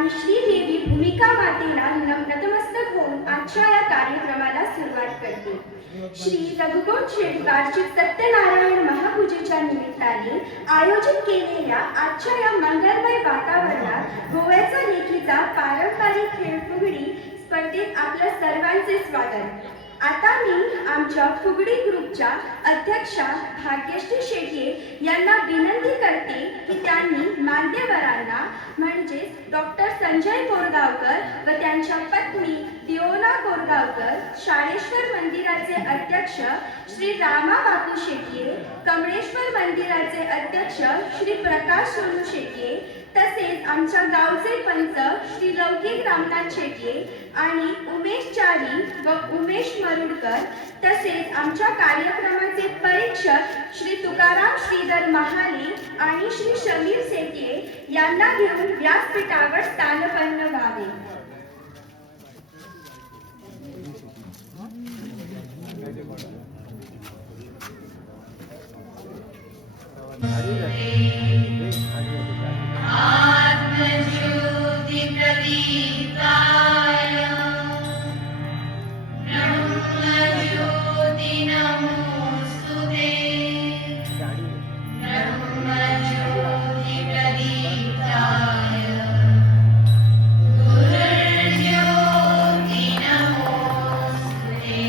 आणि श्रीदेवी भूमिका मातेला नतमस्तक होऊन आजच्या या कार्यक्रमाला सुरुवात करते. श्री रघुकुल शेडगावची सत्यनारायण महापूजेच्या निमित्ताने आयोजित केलेल्या आजच्या या मंगलमय वातावरणात गोव्याचा लेखीचा पारंपरिक खेळ फुगडी स्पर्धेत आपल्या सर्वांचे स्वागत. आता मी आमच्या फुगडी ग्रुपच्या अध्यक्षा भाग्यश्री शेट्ये यांना विनंती करते की त्यांनी मान्यवरांना म्हणजेच डॉक्टर संजय कोरगावकर व त्यांच्या पत्नी दिओना कोरगावकर, शाळेश्वर मंदिराचे अध्यक्ष श्री रामा बापू शेट्ये, कमळेश्वर मंदिराचे अध्यक्ष श्री प्रकाश सोनू शेट्ये, तसेच आमच्या गावचे पंच श्री लौकिक रामनाथ शेट्ये आणि उमेश चारी व उमेश मरुडकर, तसेच आमच्या कार्यक्रमाचे परीक्षक श्री तुकाराम श्रीधर महाले आणि श्री शमीर शेट्ये यांना घेऊन व्यासपीठावर स्थानपन्न व्हावे. आत्मज्योति प्रदीप्ताय ब्रह्मज्योति नमोस्तुते. ब्रह्मज्योति प्रदीप्ताय गुरुर्ज्योति नमोस्तुते.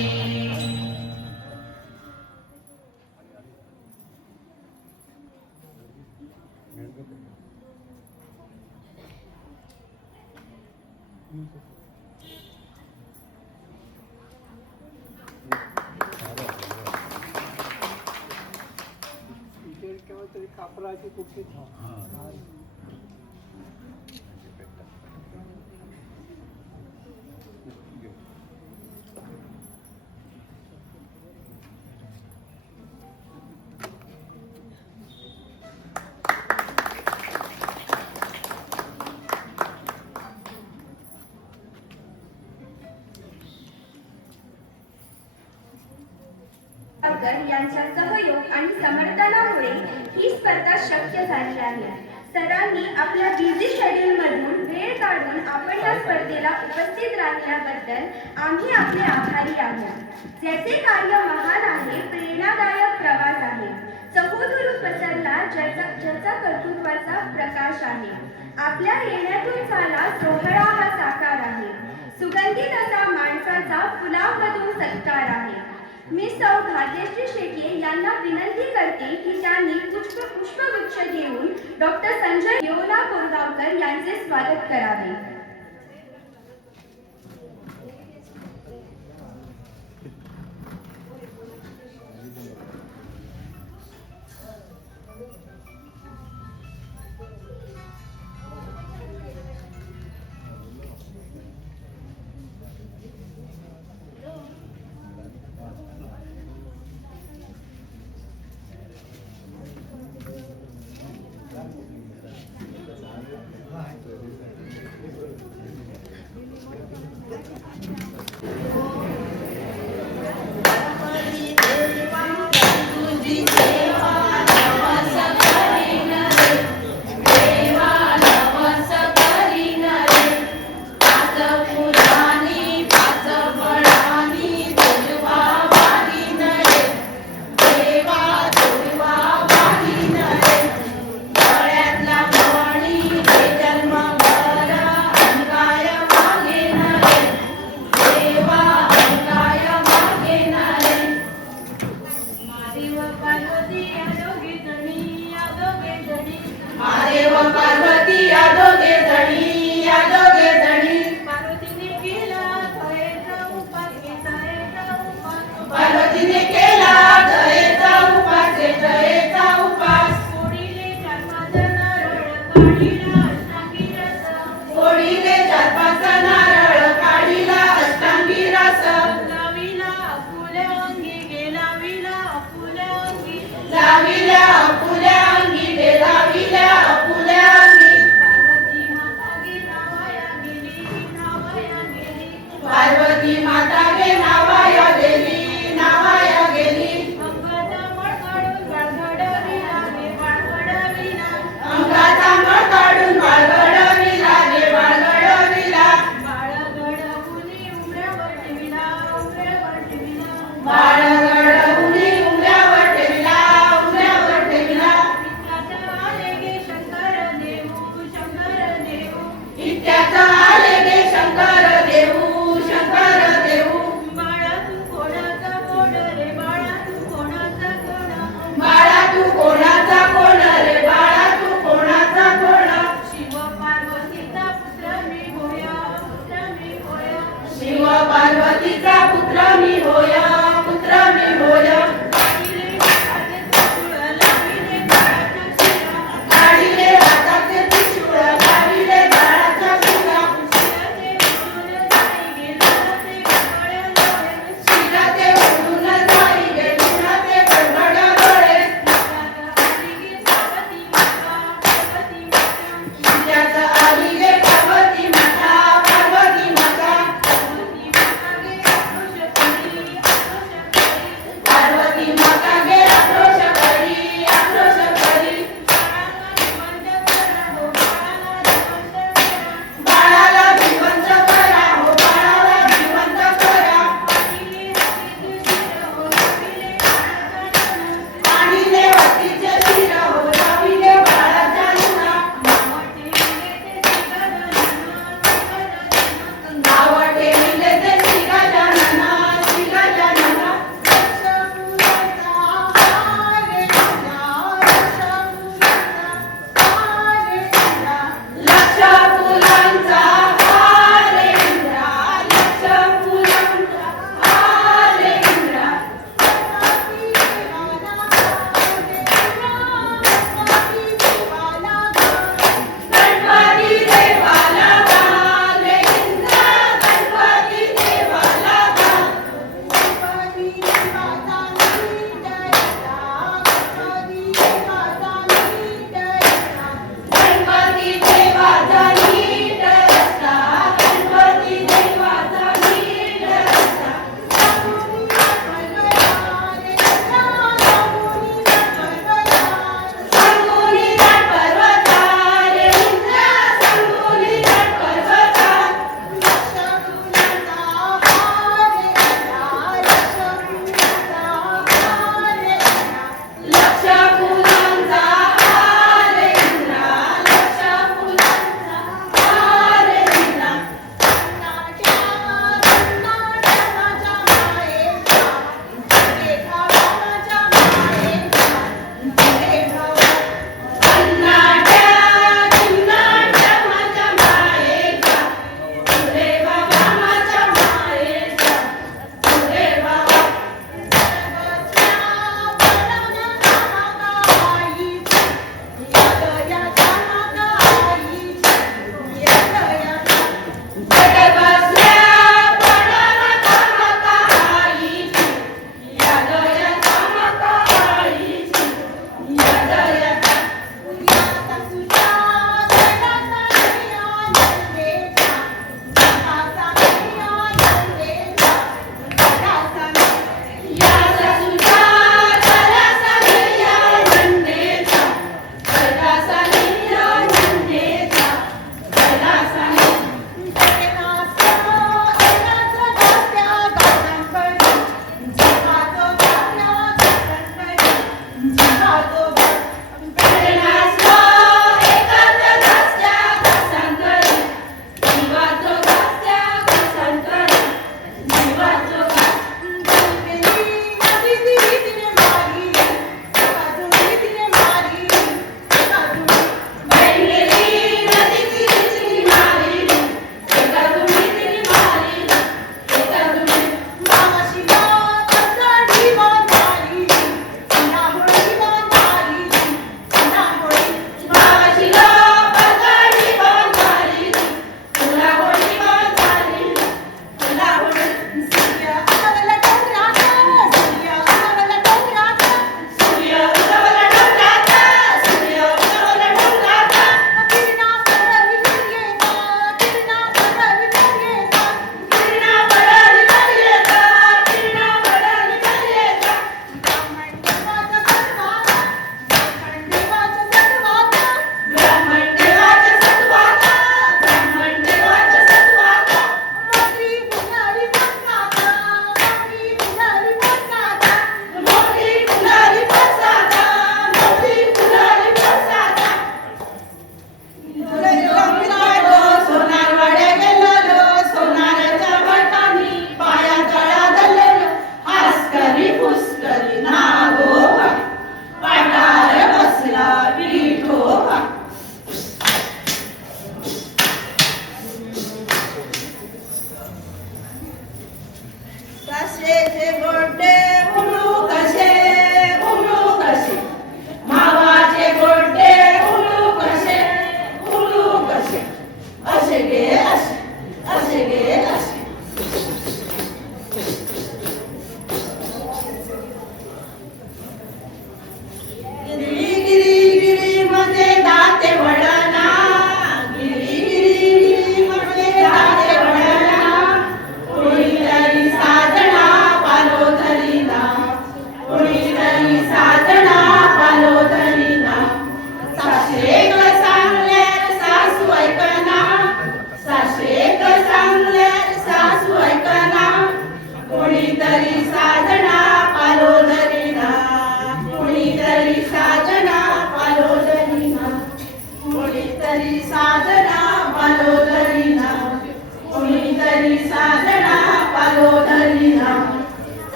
कापडाची कुठली यांच्या सहयोग आणि समर्थनामुळे ही स्पर्धा शक्य झाली आहे. सरांनी आपल्या बिझी शेड्यूलमधून वेळ काढून आपण या स्पर्धेला उपस्थित राहिल्याबद्दल आम्ही आपले आभारी आहोत. ज्याचे कार्य महान आहे, प्रेरणादायक प्रवास आहे, सहोदर पसरला ज्याचा कर्तृत्वाचा प्रकाश आहे. आपल्या येण्यातून झाला सोहळा हा साकार आहे, सुगंधित असा माणसाचा फुलांमधून सत्कार आहे. मी सौ भाग्यश्री शेट्ये यांना विनंती करते की त्यांनी पुष्पगुच्छ घेऊन डॉक्टर संजय दिओना कोरगावकर यांचे स्वागत करावे. महादेव